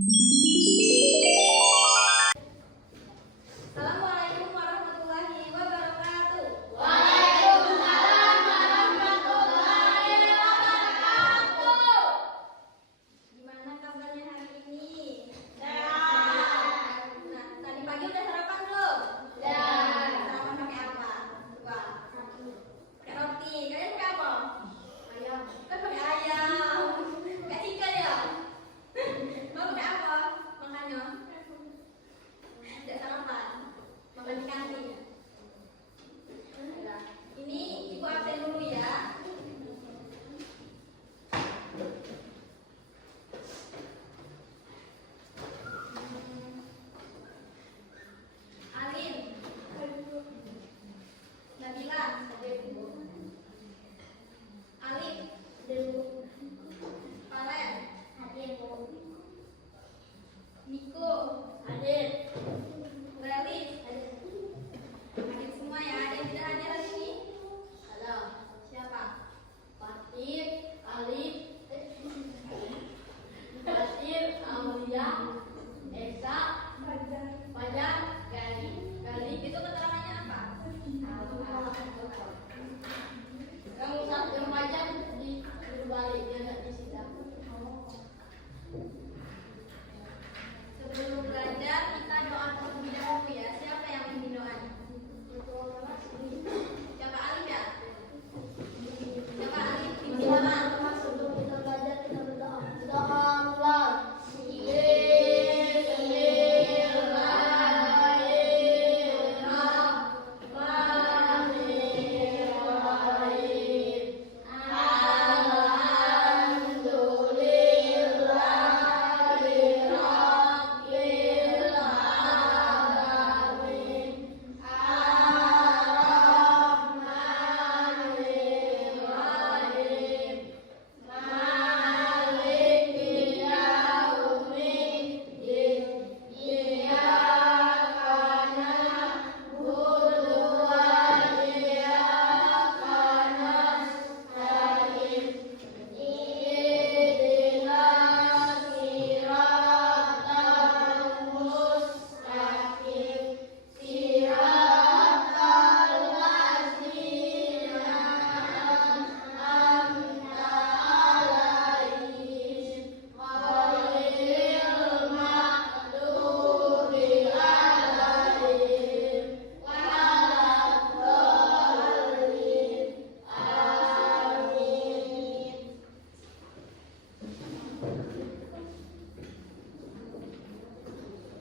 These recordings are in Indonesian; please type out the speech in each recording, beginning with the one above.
Assalamualaikum warahmatullahi wabarakatuh. Waalaikumsalam warahmatullahi wabarakatuh. Gimana kabarnya hari ini? Sehat. Nah, tadi pagi udah sarapan belum? Udah. Sarapan pakai apa? Coba. Pakai roti. Kalian pakai apa? Ayam. Kan pakai ayam. Pakai chicken ya? Mau pakai apa? Makannya? Tidak sarapan. Makan di kantin. Nah, ini ibu absen dulu ya. Alin, Nabila, Alif, Valen, Niko, Lelis, hadir semua ya. Ada yang tidak hadir hari ini? Halo. Siapa? Fatir, Alif, Fatir, Aulia, Esa, Fajar, Gali. Itu keterangannya apa? Yang Fajar di balik, dia nggak di sidang. Sebelum belajar kita doa terlebih dahulu ya. Siapa yang mimpin doanya? Siapa Alif ya? Siapa Alif? Pimpin doa. Sebelum kita belajar kita berdoa.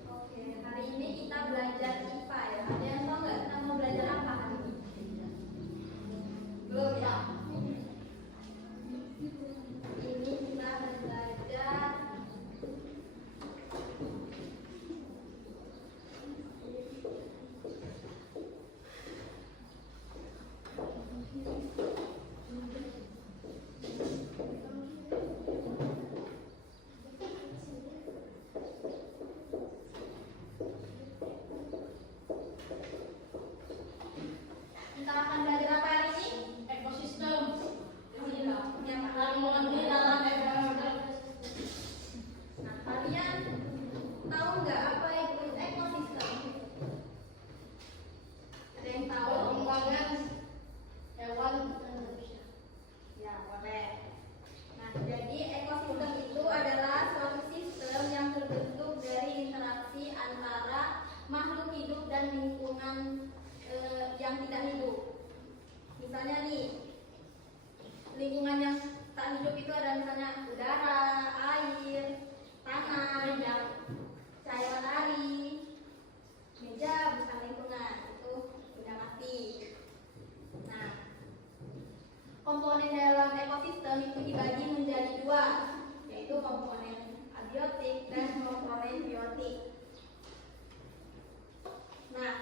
Oke, hari ini kita belajar IPA ya. Ada yang tahu nggak kita mau belajar apa hari ini? Belum ya? Ini kita akan belajar kita akan belajar apa hari ini? Ekosistem. Yang Harmoni dalam ekosistem. Nah, kalian tahu nggak apa itu ekosistem? Ada yang tahu? Perkembangan hewan dan manusia. Ya, boleh. Nah, jadi ekosistem itu adalah suatu sistem yang terbentuk dari interaksi antara makhluk hidup dan lingkungan yang tidak hidup. Misalnya nih, lingkungan yang tak hidup itu ada misalnya udara, air, tanah, cahaya matahari, meja bukan lingkungan, itu benda mati. Nah, komponen dalam ekosistem itu dibagi menjadi dua, yaitu komponen abiotik dan komponen biotik. Nah,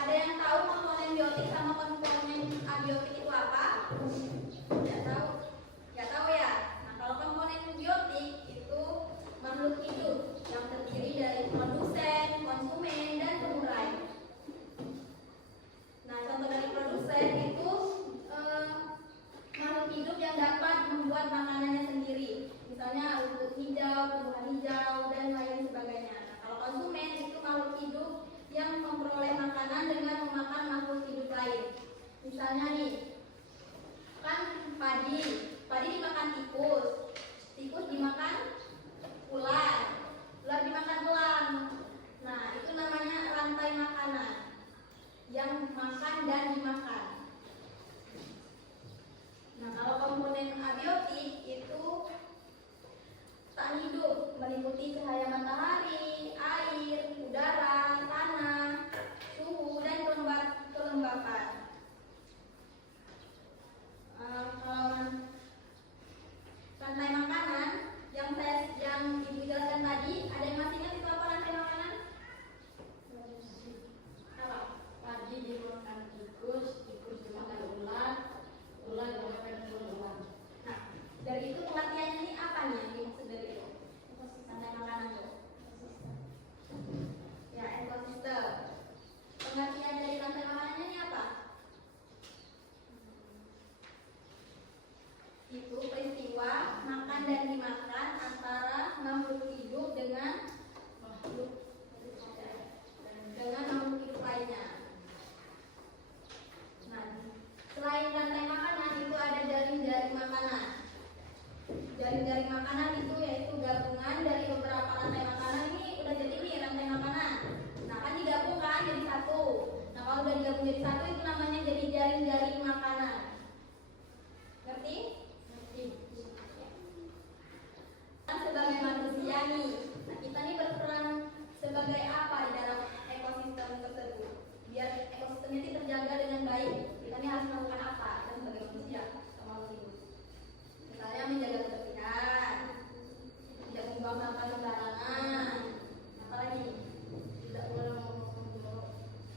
ada yang tahu komponen biotik sama komponen abiotik itu apa? Tidak tahu? Tidak tahu ya? Nah, kalau komponen biotik itu makhluk hidup yang terdiri dari produsen, konsumen, dan pengurai. Nah, contoh dari produsen itu makhluk hidup yang dapat membuat makanannya sendiri. Misalnya rumput hijau, tumbuhan hijau, dan lain. Misalnya nih, kan padi dimakan tikus, tikus dimakan ular, ular dimakan elang. Nah, itu namanya rantai makanan yang makan dan dimakan. Nah, kalau komponen abiotik itu tak hidup, meliputi cahaya matahari, air, udara, tanah, suhu, dan kelembapan. Kalau rantai makanan yang ibu jelaskan tadi, ada yang masih ingat itu apa rantai makanan? Apa? Padi dimakan tikus, tikus dimakan ular, ular dimakan ular. Nah, dari itu pengertiannya ini apa nih yang dimaksud dari itu? Rantai makanan tuh. Ya, ekosistem. Pengertian dari rantai makanannya ini apa? Itu peristiwa makan dan dimakan antara makhluk hidup dengan makhluk hidup lainnya. Nah, selain rantai makanan itu ada jaring-jaring makanan. Jaring-jaring makanan itu yaitu gabungan dari beberapa rantai makanan. Ini udah jadi nih rantai makanan. Nah, kan digabungkan jadi satu. Nah, kalau udah digabung jadi satu itu namanya jadi jaring-jaring makanan. Ngerti? Sebagai manusia nih, nah kita nih berperan sebagai apa di dalam ekosistem tersebut? Biar ekosistemnya ini terjaga dengan baik, kita nih harus melakukan apa? Kita sebagai manusia sama hidup. Misalnya menjaga kebersihan, tidak membuang sampah sembarangan, apalagi tidak boleh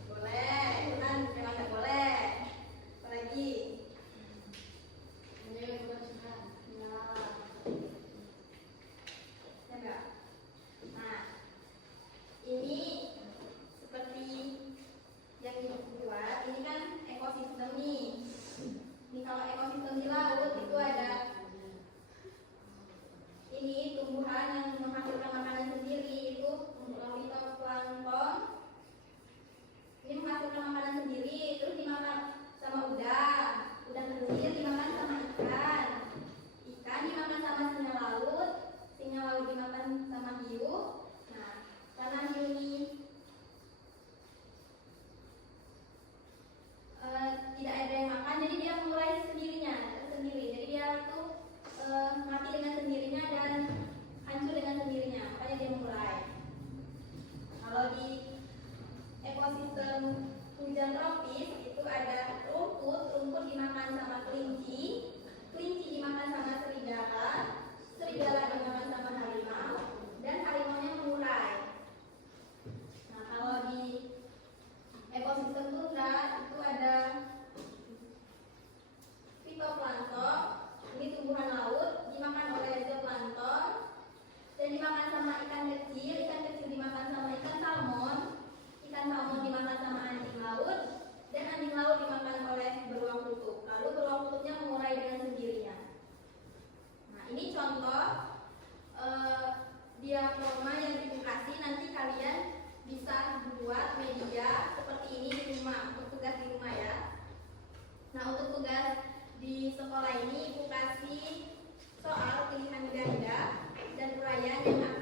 boleh, itu kan memang tidak boleh. Apalagi Menjaga kebersihan. enggak. Nah, ini seperti yang dibuat, ini kan ekosistem nih. Ini kalau ekosistem di laut itu ada ini tumbuhan yang menghasilkan makanan sendiri, itu fitoplankton. Ini menghasilkan makanan sendiri, terus dimakan sama udang kecil dimakan sama ikan dimakan sama singa laut dimakan sama hiu. Nah, karena hiu ini tidak ada yang makan, jadi dia mulai tersendiri. Jadi dia tuh mati dengan sendirinya dan hancur dengan sendirinya. Makanya dia mulai. Kalau di ekosistem hujan tropis itu ada rumput dimakan sama kelinci dimakan sama serigala dimakan sama harimau, dan harimaunya mulai. Nah, kalau di ekosistem tundra itu ada fitoplankton, ini tumbuhan laut dimakan oleh zooplankton dan dimakan sama ikan kecil dimakan sama ikan salmon dimakan sama anjing laut, dan anjing laut dimakan oleh beruang kutub. Lalu beruang kutubnya mengurai dengan sendirinya. Nah, ini contoh diagrama yang dikasih. Nanti kalian bisa buat media seperti ini di rumah untuk tugas di rumah ya. Nah, untuk tugas di sekolah ini Ibu kasih soal pilihan ganda dan uraian yang